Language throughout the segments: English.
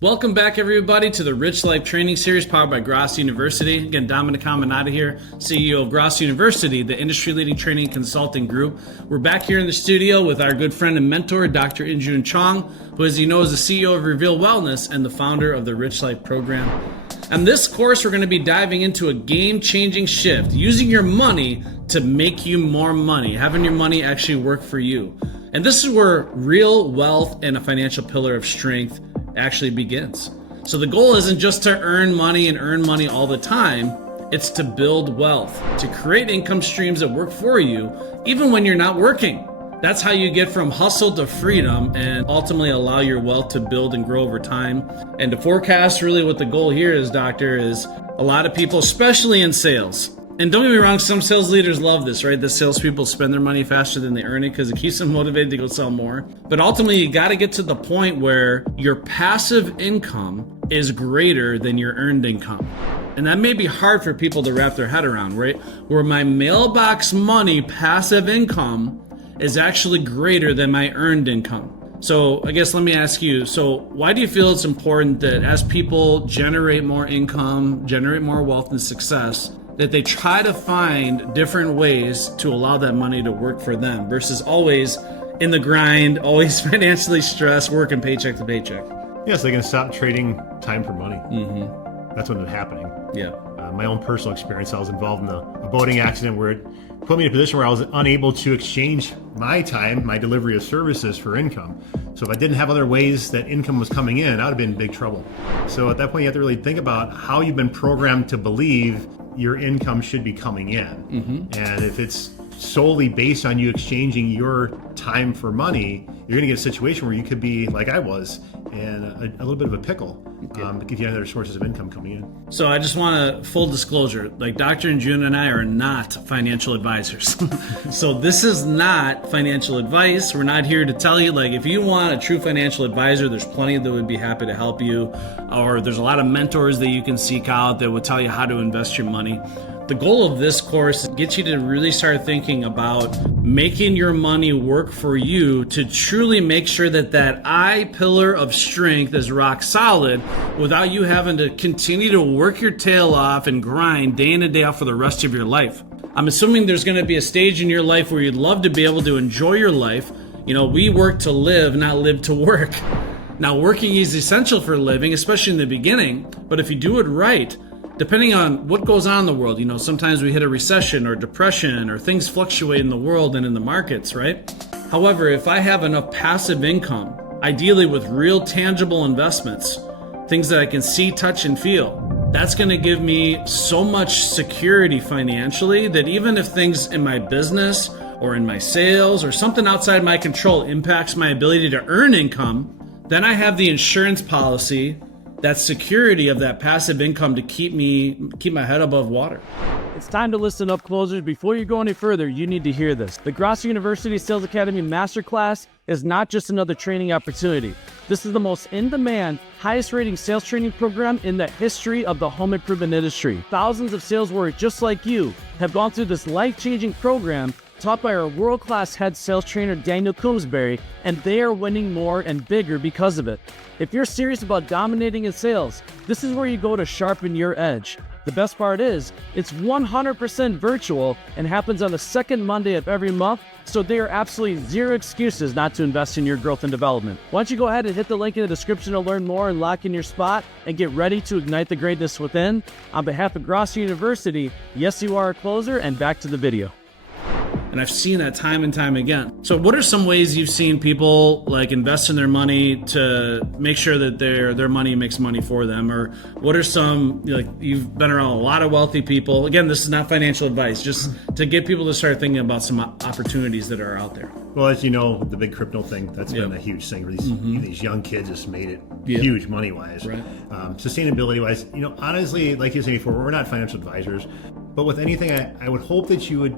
Welcome back, everybody, to the Rich Life Training Series powered by Grosso University. Again, Dominic Caminata here, CEO of Grosso University, the industry-leading training consulting group. We're back here in the studio with our good friend and mentor, Dr. InJun Chong, who, as you know, is the CEO of Reveal Wellness and the founder of the Rich Life program. On this course, we're going to be diving into a game-changing shift, using your money to make you more money, having your money actually work for you. And this is where real wealth and a financial pillar of strength actually begins. So the goal isn't just to earn money and earn money all the time. It's to build wealth, to create income streams that work for you, even when you're not working. That's how you get from hustle to freedom and ultimately allow your wealth to build and grow over time. And to forecast really what the goal here is, Doctor, is a lot of people, especially in sales. And don't get me wrong, some sales leaders love this, right? The salespeople spend their money faster than they earn it because it keeps them motivated to go sell more. But ultimately, you got to get to the point where your passive income is greater than your earned income. And that may be hard for people to wrap their head around, right? Where my mailbox money passive income is actually greater than my earned income. So I guess let me ask you, so why do you feel it's important that as people generate more income, generate more wealth and success, that they try to find different ways to allow that money to work for them versus always in the grind, always financially stressed, working paycheck to paycheck? Yes, they can stop trading time for money. That's what ended up happening. Yeah. My own personal experience, I was involved in a boating accident where it put me in a position where I was unable to exchange my time, my delivery of services for income. So if I didn't have other ways that income was coming in, I would have been in big trouble. So at that point, you have to really think about how you've been programmed to believe your income should be coming in. And if it's solely based on you exchanging your time for money, you're going to get a situation where you could be like I was in a little bit of a pickle if you have other sources of income coming in. So I just want to full disclosure, like Dr. InJun and I are not financial advisors. So this is not financial advice. We're not here to tell you, like, if you want a true financial advisor, there's plenty that would be happy to help you, or there's a lot of mentors that you can seek out that will tell you how to invest your money. The goal of this course gets you to really start thinking about making your money work for you to truly make sure that that I pillar of strength is rock solid without you having to continue to work your tail off and grind day in and day out for the rest of your life. I'm assuming there's going to be a stage in your life where you'd love to be able to enjoy your life. You know, we work to live, not live to work. Now, working is essential for living, especially in the beginning, but if you do it right, depending on what goes on in the world, you know, sometimes we hit a recession or depression or things fluctuate in the world and in the markets, right? However, if I have enough passive income, ideally with real tangible investments, things that I can see, touch, and feel, that's going to give me so much security financially that even if things in my business or in my sales or something outside my control impacts my ability to earn income, then I have the insurance policy, that security of that passive income to keep my head above water. It's time to listen up, closers. Before you go any further, you need to hear this. The Grosso University Sales Academy Masterclass is not just another training opportunity. This is the most in-demand, highest-rating sales training program in the history of the home improvement industry. Thousands of sales warriors just like you have gone through this life-changing program taught by our world-class head sales trainer, Daniel Coombsbury, and they are winning more and bigger because of it. If you're serious about dominating in sales, this is where you go to sharpen your edge. The best part is, it's 100% virtual and happens on the second Monday of every month, so there are absolutely zero excuses not to invest in your growth and development. Why don't you go ahead and hit the link in the description to learn more and lock in your spot and get ready to ignite the greatness within. On behalf of Grosso University, yes, you are a closer, and back to the video. And I've seen that time and time again. So what are some ways you've seen people like invest in their money to make sure that their money makes money for them? Or what are some, like, you've been around a lot of wealthy people. Again, this is not financial advice, just to get people to start thinking about some opportunities that are out there. Well, as you know, the big crypto thing, that's been a huge thing where these young kids just made it huge money-wise. Right. Sustainability-wise, you know, honestly, like you said before, we're not financial advisors, but with anything, I would hope that you would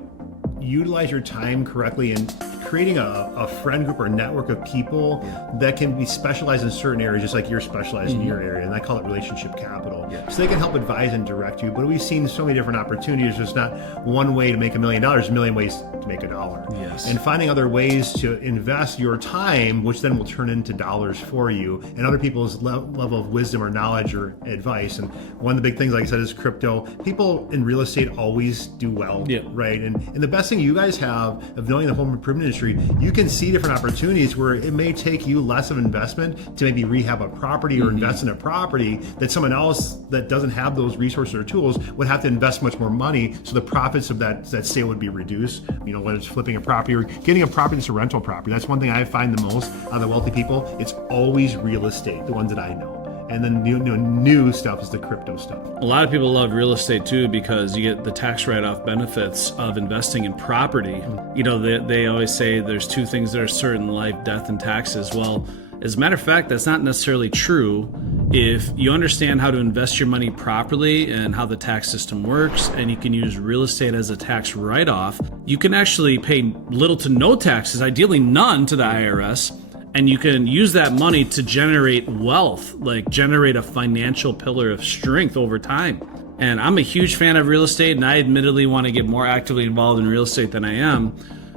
utilize your time correctly and creating a friend group or network of people that can be specialized in certain areas, just like you're specialized in your area. And I call it relationship capital. So they can help advise and direct you. But we've seen so many different opportunities. There's not one way to make $1 million. There's a million ways to make $1. Yes. And finding other ways to invest your time, which then will turn into dollars for you, and other people's level of wisdom or knowledge or advice. And one of the big things, like I said, is crypto. People in real estate always do well, right? And the best thing you guys have of knowing the home improvement industry, you can see different opportunities where it may take you less of investment to maybe rehab a property or invest in a property that someone else that doesn't have those resources or tools would have to invest much more money. So the profits of that sale would be reduced. You know, whether it's flipping a property or getting a property that's a rental property. That's one thing I find the most out of the wealthy people. It's always real estate, the ones that I know. And then new stuff is the crypto stuff. A lot of people love real estate too because you get the tax write-off benefits of investing in property. You know, they always say there's two things that are certain: life, death, and taxes. Well, as a matter of fact, that's not necessarily true. If you understand how to invest your money properly and how the tax system works, and you can use real estate as a tax write-off, you can actually pay little to no taxes, ideally none, to the IRS. And you can use that money to generate wealth, like generate a financial pillar of strength over time. And I'm a huge fan of real estate, and I admittedly want to get more actively involved in real estate than I am.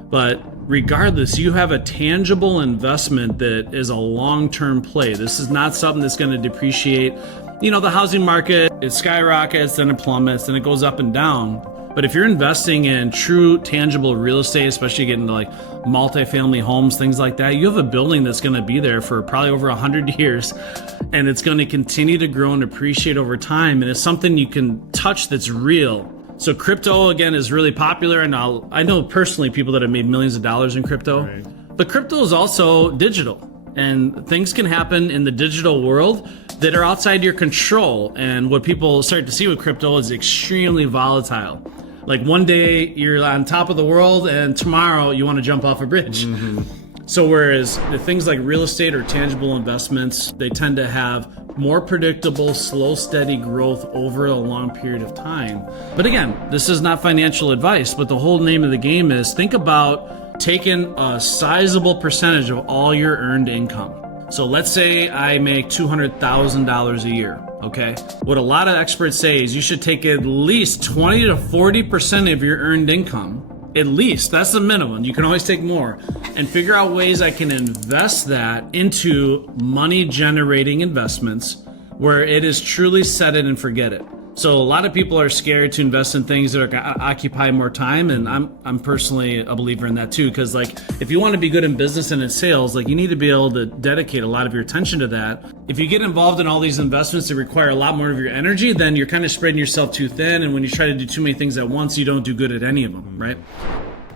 But regardless, you have a tangible investment that is a long-term play. This is not something that's going to depreciate. You know, the housing market, it skyrockets, then it plummets, then it goes up and down. But if you're investing in true tangible real estate, especially getting into like multifamily homes, things like that, you have a building that's going to be there for probably over 100 years, and it's going to continue to grow and appreciate over time. And it's something you can touch that's real. So crypto, again, is really popular. And I know personally people that have made millions of dollars in crypto, but crypto is also digital. And things can happen in the digital world that are outside your control. And what people start to see with crypto is extremely volatile. Like one day you're on top of the world and tomorrow you want to jump off a bridge. So whereas the things like real estate or tangible investments, they tend to have more predictable, slow, steady growth over a long period of time. But again, this is not financial advice, but the whole name of the game is think about taking a sizable percentage of all your earned income. So let's say I make $200,000 a year, okay? What a lot of experts say is you should take at least 20 to 40% of your earned income, at least, that's the minimum. You can always take more, and figure out ways I can invest that into money generating investments where it is truly set it and forget it. So a lot of people are scared to invest in things that are going to occupy more time, and I'm personally a believer in that too. Because like, if you want to be good in business and in sales, like you need to be able to dedicate a lot of your attention to that. If you get involved in all these investments that require a lot more of your energy, then you're kind of spreading yourself too thin. And when you try to do too many things at once, you don't do good at any of them, right?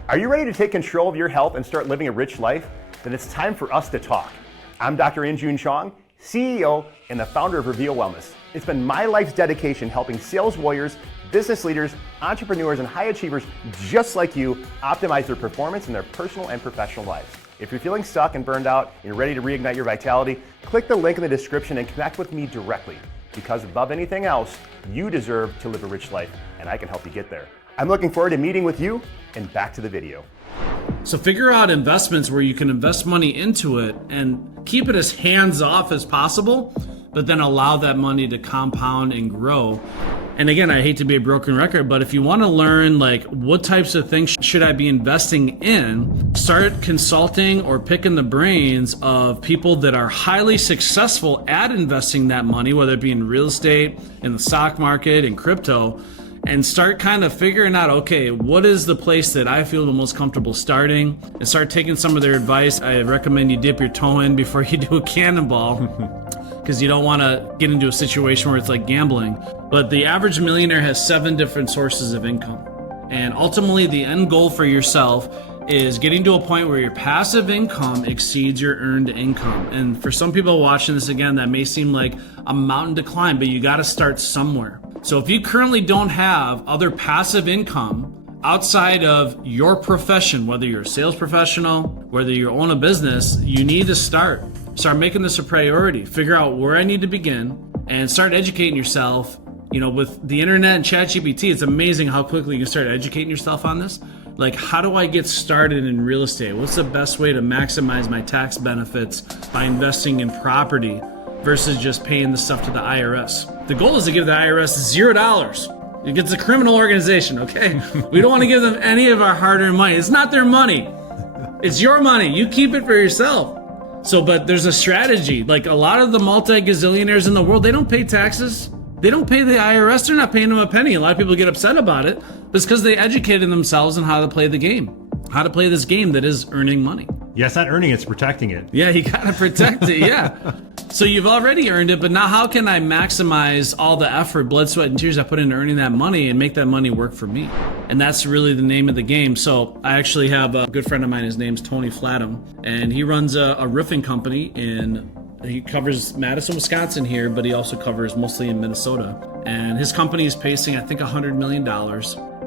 Are you ready to take control of your health and start living a rich life? Then it's time for us to talk. I'm Dr. InJun Chong, CEO and the founder of Reveal Wellness. It's been my life's dedication helping sales warriors, business leaders, entrepreneurs, and high achievers just like you optimize their performance in their personal and professional lives. If you're feeling stuck and burned out and you're ready to reignite your vitality, click the link in the description and connect with me directly. Because above anything else, you deserve to live a rich life, and I can help you get there. I'm looking forward to meeting with you, and back to the video. So figure out investments where you can invest money into it and keep it as hands-off as possible, but then allow that money to compound and grow. And again, I hate to be a broken record, but if you want to learn like what types of things should I be investing in, start consulting or picking the brains of people that are highly successful at investing that money, whether it be in real estate, in the stock market, in crypto, and start kind of figuring out, okay, what is the place that I feel the most comfortable starting, and start taking some of their advice. I recommend you dip your toe in before you do a cannonball, because you don't want to get into a situation where it's like gambling. But the average millionaire has 7 different sources of income. And ultimately, the end goal for yourself is getting to a point where your passive income exceeds your earned income. And for some people watching this, again, that may seem like a mountain to climb, but you got to start somewhere. So if you currently don't have other passive income outside of your profession, whether you're a sales professional, whether you own a business, you need to start making this a priority. Figure out where I need to begin and start educating yourself. You know, with the internet and ChatGPT, it's amazing how quickly you can start educating yourself on this. Like, how do I get started in real estate? What's the best way to maximize my tax benefits by investing in property versus just paying the stuff to the IRS? The goal is to give the IRS $0. It's a criminal organization, okay? We don't want to give them any of our hard-earned money. It's not their money. It's your money. You keep it for yourself. So, but there's a strategy. Like a lot of the multi-gazillionaires in the world, they don't pay taxes. They don't pay the IRS. They're not paying them a penny. A lot of people get upset about it. But it's because they educated themselves on how to play the game, how to play this game that is earning money. Yeah, it's not earning, it's protecting it. Yeah, you got to protect it, yeah. So you've already earned it, but now how can I maximize all the effort, blood, sweat, and tears I put into earning that money and make that money work for me? And that's really the name of the game. So I actually have a good friend of mine, his name's Tony Flatham, and he runs a roofing company he covers Madison, Wisconsin here, but he also covers mostly in Minnesota. And his company is pacing, I think, $100 million.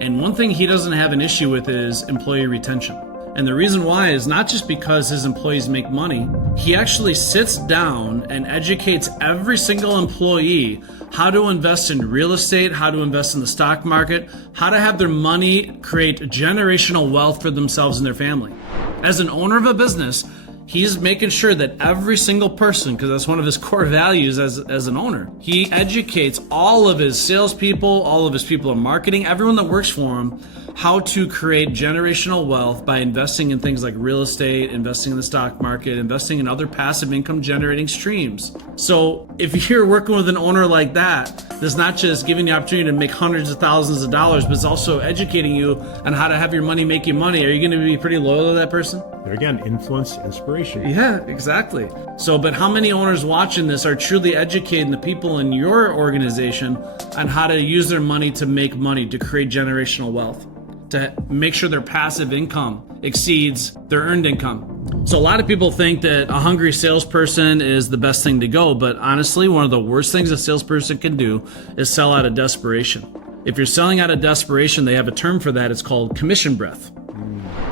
And one thing he doesn't have an issue with is employee retention. And the reason why is not just because his employees make money, he actually sits down and educates every single employee how to invest in real estate, how to invest in the stock market, how to have their money create generational wealth for themselves and their family. As an owner of a business, he's making sure that every single person, because that's one of his core values as an owner, he educates all of his salespeople, all of his people in marketing, everyone that works for him, how to create generational wealth by investing in things like real estate, investing in the stock market, investing in other passive income generating streams. So if you're working with an owner like that, that's not just giving you the opportunity to make hundreds of thousands of dollars, but it's also educating you on how to have your money make you money. Are you going to be pretty loyal to that person? There again, influence, inspiration. Yeah, exactly. So, but how many owners watching this are truly educating the people in your organization on how to use their money to make money, to create generational wealth, to make sure their passive income exceeds their earned income? So a lot of people think that a hungry salesperson is the best thing to go, but honestly, one of the worst things a salesperson can do is sell out of desperation. If you're selling out of desperation, they have a term for that. It's called commission breath.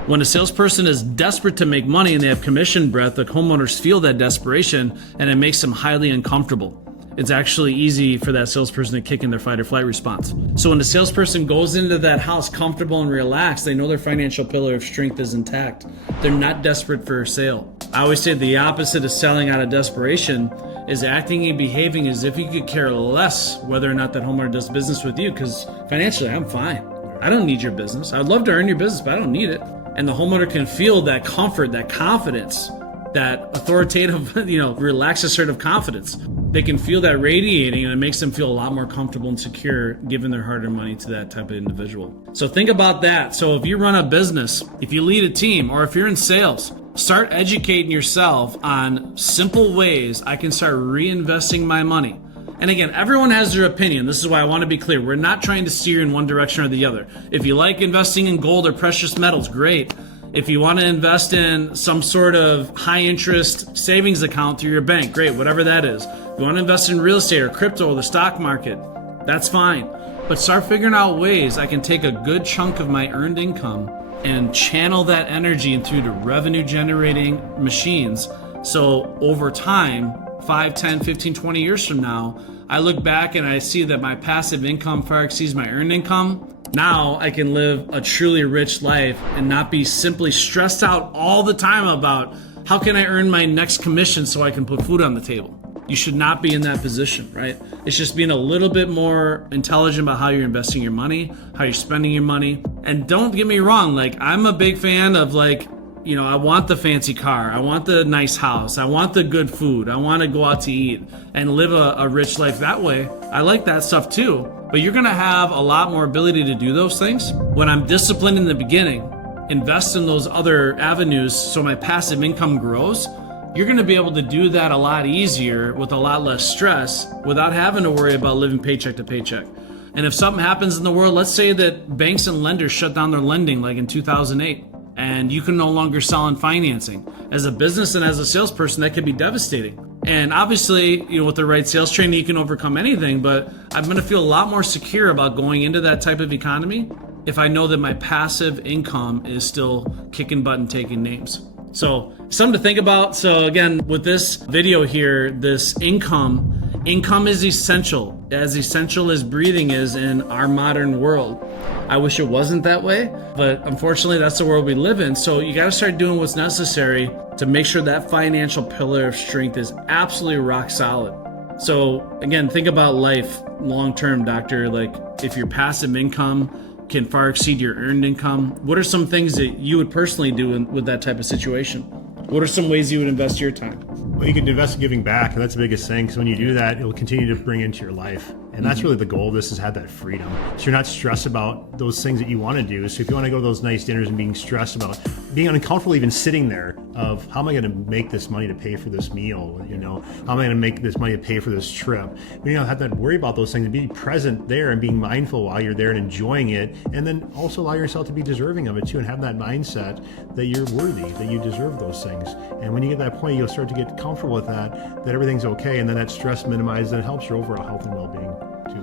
When a salesperson is desperate to make money and they have commission breath, the homeowners feel that desperation and it makes them highly uncomfortable. It's actually easy for that salesperson to kick in their fight or flight response. So when the salesperson goes into that house comfortable and relaxed, they know their financial pillar of strength is intact. They're not desperate for a sale. I always say the opposite of selling out of desperation is acting and behaving as if you could care less whether or not that homeowner does business with you, because financially, I'm fine. I don't need your business. I'd love to earn your business, but I don't need it. And the homeowner can feel that comfort, that confidence, that authoritative, relaxed, assertive confidence. They can feel that radiating, and it makes them feel a lot more comfortable and secure giving their hard-earned money to that type of individual. So think about that. So if you run a business, if you lead a team, or if you're in sales, start educating yourself on simple ways I can start reinvesting my money. And again, everyone has their opinion. This is why I want to be clear. We're not trying to steer in one direction or the other. If you like investing in gold or precious metals, great. If you want to invest in some sort of high interest savings account through your bank, great, whatever that is. If you want to invest in real estate or crypto or the stock market, that's fine. But start figuring out ways I can take a good chunk of my earned income and channel that energy into the revenue generating machines. So over time, 5, 10, 15, 20 years from now, I look back and I see that my passive income far exceeds my earned income. Now I can live a truly rich life and not be simply stressed out all the time about how can I earn my next commission so I can put food on the table. You should not be in that position, right? It's just being a little bit more intelligent about how you're investing your money, how you're spending your money. And don't get me wrong, I'm a big fan of I want the fancy car. I want the nice house. I want the good food. I want to go out to eat and live a rich life that way. I like that stuff too. But you're going to have a lot more ability to do those things when I'm disciplined in the beginning, invest in those other avenues so my passive income grows. You're going to be able to do that a lot easier with a lot less stress without having to worry about living paycheck to paycheck. And if something happens in the world, let's say that banks and lenders shut down their lending like in 2008. And you can no longer sell on financing. As a business and as a salesperson, that could be devastating. And obviously, with the right sales training, you can overcome anything, but I'm going to feel a lot more secure about going into that type of economy if I know that my passive income is still kicking butt and taking names. So something to think about. So again, with this video here, this income is essential as breathing is in our modern world. I wish it wasn't that way, but unfortunately that's the world we live in. So you got to start doing what's necessary to make sure that financial pillar of strength is absolutely rock solid. So again, think about life long term, doctor. Like if your passive income can far exceed your earned income, what are some things that you would personally do with that type of situation? What are some ways you would invest your time? Well, you can invest in giving back, and that's the biggest thing, because when you do that, it'll continue to bring into your life. And that's really the goal of this, is have that freedom. So you're not stressed about those things that you want to do. So if you want to go to those nice dinners and being stressed about being uncomfortable even sitting there of how am I going to make this money to pay for this meal? How am I going to make this money to pay for this trip? You don't have to worry about those things and be present there and being mindful while you're there and enjoying it. And then also allow yourself to be deserving of it too, and have that mindset that you're worthy, that you deserve those things. And when you get to that point, you'll start to get comfortable with that everything's okay. And then that stress minimizes, and it helps your overall health and well-being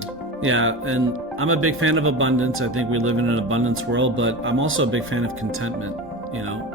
too. Yeah, and I'm a big fan of abundance. I think we live in an abundance world, but I'm also a big fan of contentment.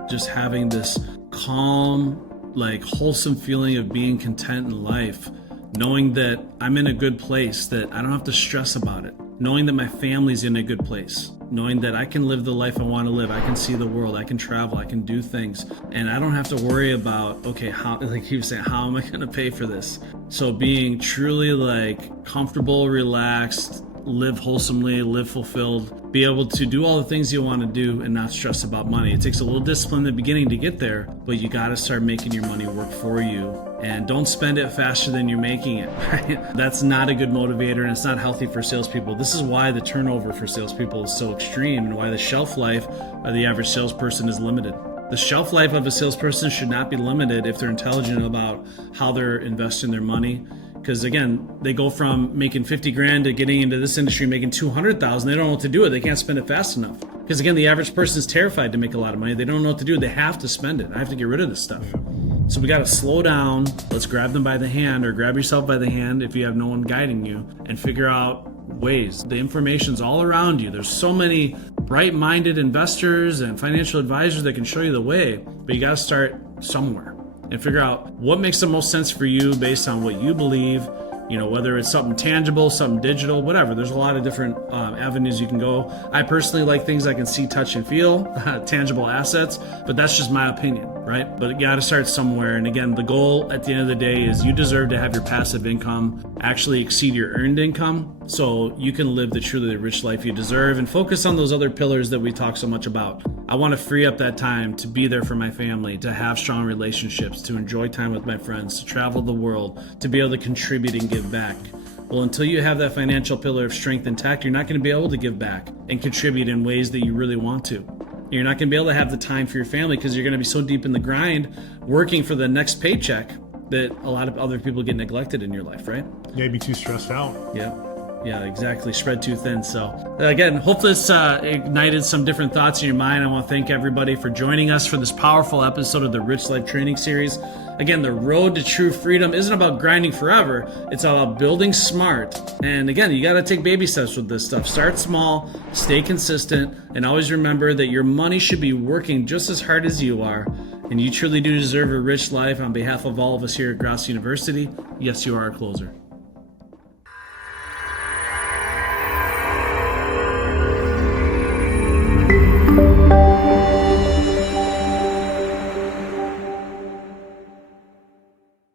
Just having this calm, like wholesome feeling of being content in life, knowing that I'm in a good place, that I don't have to stress about it, knowing that my family's in a good place, knowing that I can live the life I want to live, I can see the world, I can travel, I can do things, and I don't have to worry about, okay, how, like he was saying, how am I going to pay for this? So being truly like comfortable, relaxed, live wholesomely, live fulfilled, be able to do all the things you want to do and not stress about money. It takes a little discipline in the beginning to get there, but you got to start making your money work for you. And don't spend it faster than you're making it. Right? That's not a good motivator, and it's not healthy for salespeople. This is why the turnover for salespeople is so extreme, and why the shelf life of the average salesperson is limited. The shelf life of a salesperson should not be limited if they're intelligent about how they're investing their money. Because again, they go from making 50 grand to getting into this industry making 200,000. They don't know what to do with it. They can't spend it fast enough. Because again, the average person is terrified to make a lot of money. They don't know what to do. They have to spend it. I have to get rid of this stuff. So we got to slow down. Let's grab them by the hand, or grab yourself by the hand if you have no one guiding you, and figure out ways. The information's all around you. There's so many bright-minded investors and financial advisors that can show you the way, but you got to start somewhere and figure out what makes the most sense for you based on what you believe, whether it's something tangible, something digital, whatever. There's a lot of different avenues you can go. I personally like things I can see, touch, and feel, tangible assets, but that's just my opinion, right? But you got to start somewhere. And again, the goal at the end of the day is you deserve to have your passive income actually exceed your earned income, so you can live the truly rich life you deserve and focus on those other pillars that we talk so much about. I want to free up that time to be there for my family, to have strong relationships, to enjoy time with my friends, to travel the world, to be able to contribute and give back. Well, until you have that financial pillar of strength intact, you're not going to be able to give back and contribute in ways that you really want to. You're not going to be able to have the time for your family because you're going to be so deep in the grind working for the next paycheck that a lot of other people get neglected in your life, right? Yeah, you'd be too stressed out. Yeah, exactly. Spread too thin. So again, hope this ignited some different thoughts in your mind. I want to thank everybody for joining us for this powerful episode of the Rich Life Training Series. Again, the road to true freedom isn't about grinding forever. It's about building smart. And again, you got to take baby steps with this stuff. Start small, stay consistent, and always remember that your money should be working just as hard as you are. And you truly do deserve a rich life. On behalf of all of us here at Grosso University, yes, you are a closer.